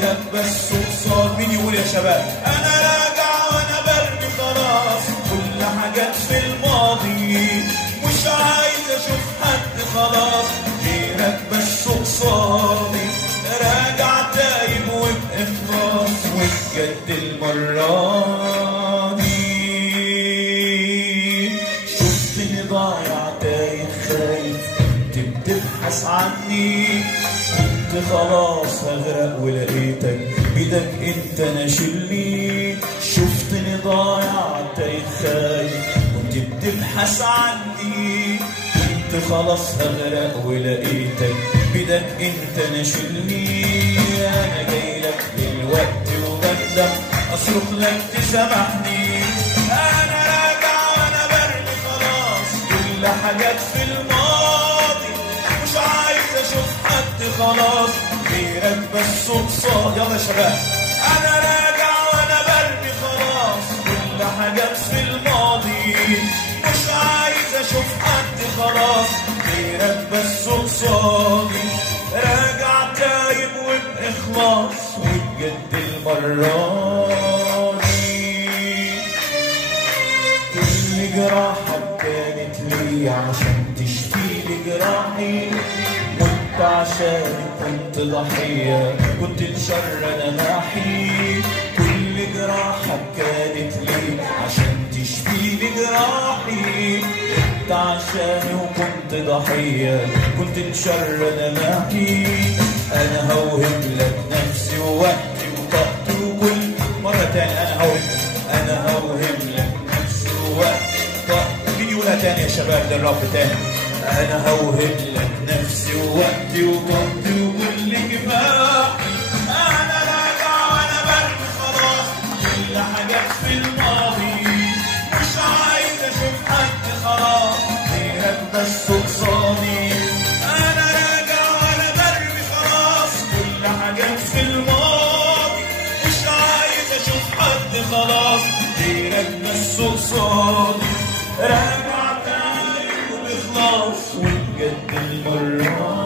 غيرك بس قصاد. مين يقول يا شباب؟ انا راجع وانا برمي خلاص كل حاجات في الماضي، مش عايز اشوف حد خلاص غيرك بس قصادي. راجع تايب وبإخلاص وبجد المرة دي. شفتني ضايع تايه خايف كنت بتبحث عني، كنت خلاص هغرق ولقيتك بيدك انت ناشلني. شفتني ضايع تايه خايف كنت بتبحث عني، كنت خلاص هغرق ولقيتك بيدك انت ناشلني. انا جاي لك دلوقتي وبندم اصرخ لك تسامحني. انا راجع وانا برمي خلاص كل حاجات في الماضي، مش عايز اشوف حد خلاص غيرك بس قصاد. يلا يا شباب. انا راجع وانا برمي خلاص كل حاجات في الماضي، مش عايز اشوف حد خلاص غيرك بس قصادي. راجع تايب وبإخلاص وبجد المرة دي. كل جراحة كانت لي عشان تشفيلي جراحي، مت عشان كنت ضحية كنت تشرد ناحي. كل جراحة كانت لي عشان تشفيلي جراحي، مت عشاني وكنت ضحية كنت تشرد ناحي. أنا هوهب لك نفسي ووقتي وطاقتي وكل مرة تاني. أنا هوهب لك نفسي ووقتي وطاقتي. مين يقولها تاني يا شباب للرب تاني؟ أنا هوهب لك نفسي ووقتي وطاقتي وكل كفاحي. أنا راجع وأنا برمي خلاص كل حاجات في الماضي، مش عايز أشوف حد خلاص غيرك بس قصادي. أنا راجع وأنا برمي خلاص كل حاجات في الماضي، مش عايز أشوف حد خلاص غيرك بس قصادي. راجع تايب وبإخلاص وبجد المرة